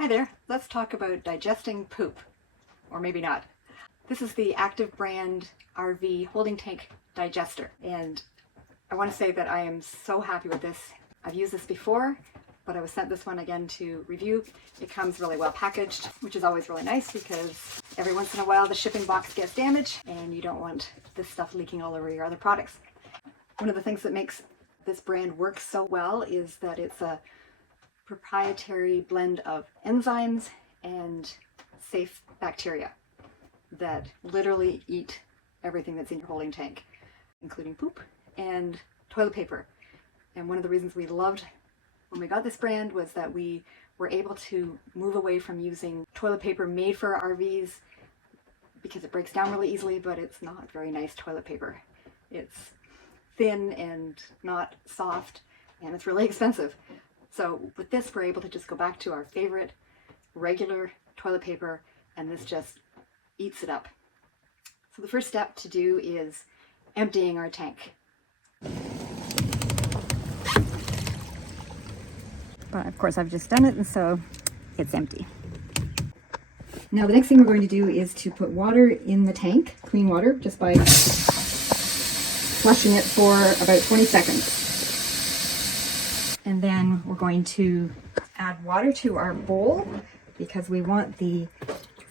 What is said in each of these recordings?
Hi there, let's talk about digesting poop, or maybe not. This is the Active brand RV holding tank digester, and I want to say that I am so happy with this. I've used this before, but I was sent this one again to review. It comes really well packaged, which is always really nice because every once in a while the shipping box gets damaged and you don't want this stuff leaking all over your other products. One of the things that makes this brand work so well is that it's a proprietary blend of enzymes and safe bacteria that literally eat everything that's in your holding tank, including poop and toilet paper. And one of the reasons we loved when we got this brand was that we were able to move away from using toilet paper made for RVs because it breaks down really easily, but it's not very nice toilet paper. It's thin and not soft, and it's really expensive. So with this, we're able to just go back to our favorite regular toilet paper, and this just eats it up. So the first step to do is emptying our tank. But of course I've just done it, and so it's empty. Now the next thing we're going to do is to put water in the tank, clean water, just by flushing it for about 20 seconds. And then we're going to add water to our bowl because we want the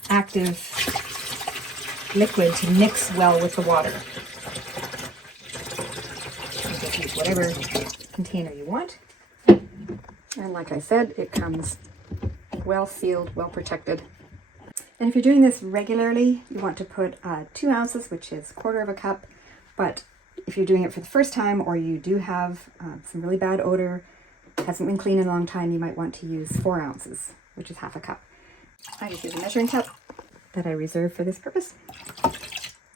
active liquid to mix well with the water. So just use whatever container you want. And like I said, it comes well sealed, well protected. And if you're doing this regularly, you want to put 2 ounces, which is 1/4 of a cup. But if you're doing it for the first time, or you do have some really bad odor, hasn't been cleaned in a long time, you might want to use 4 ounces, which is 1/2 cup. I just use a measuring cup that I reserve for this purpose.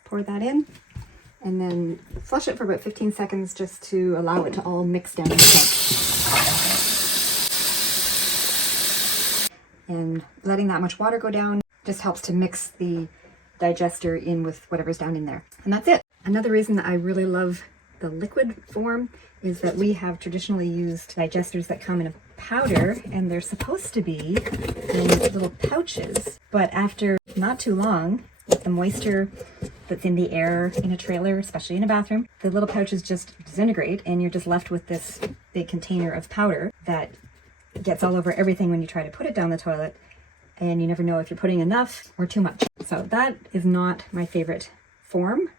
Pour that in, and then flush it for about 15 seconds just to allow it to all mix down in the tank. And letting that much water go down just helps to mix the digester in with whatever's down in there. And that's it. Another reason that I really love the liquid form is that we have traditionally used digesters that come in a powder, and they're supposed to be in little pouches. But after not too long, with the moisture that's in the air in a trailer, especially in a bathroom, the little pouches just disintegrate, and you're just left with this big container of powder that gets all over everything when you try to put it down the toilet, and you never know if you're putting enough or too much. So that is not my favorite form.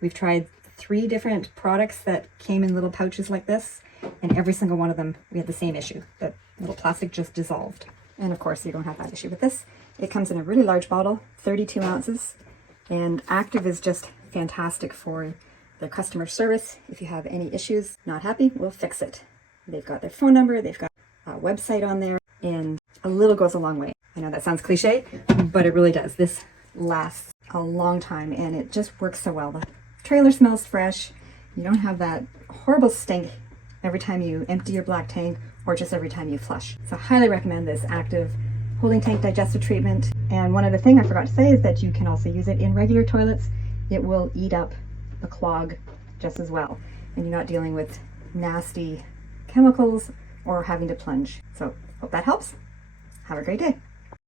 We've tried 3 different products that came in little pouches like this, and every single one of them we had the same issue. The little plastic just dissolved. And of course you don't have that issue with this. It comes in a really large bottle, 32 ounces, and Active is just fantastic for their customer service. If you have any issues, not happy, we'll fix it. They've got their phone number, they've got a website on there, and a little goes a long way. I know that sounds cliche, but it really does. This lasts a long time, and it just works so well. The trailer smells fresh. You don't have that horrible stink every time you empty your black tank or just every time you flush. So I highly recommend this Active holding tank digester treatment. And one other thing I forgot to say is that you can also use it in regular toilets. It will eat up the clog just as well, and you're not dealing with nasty chemicals or having to plunge. So hope that helps. Have a great day.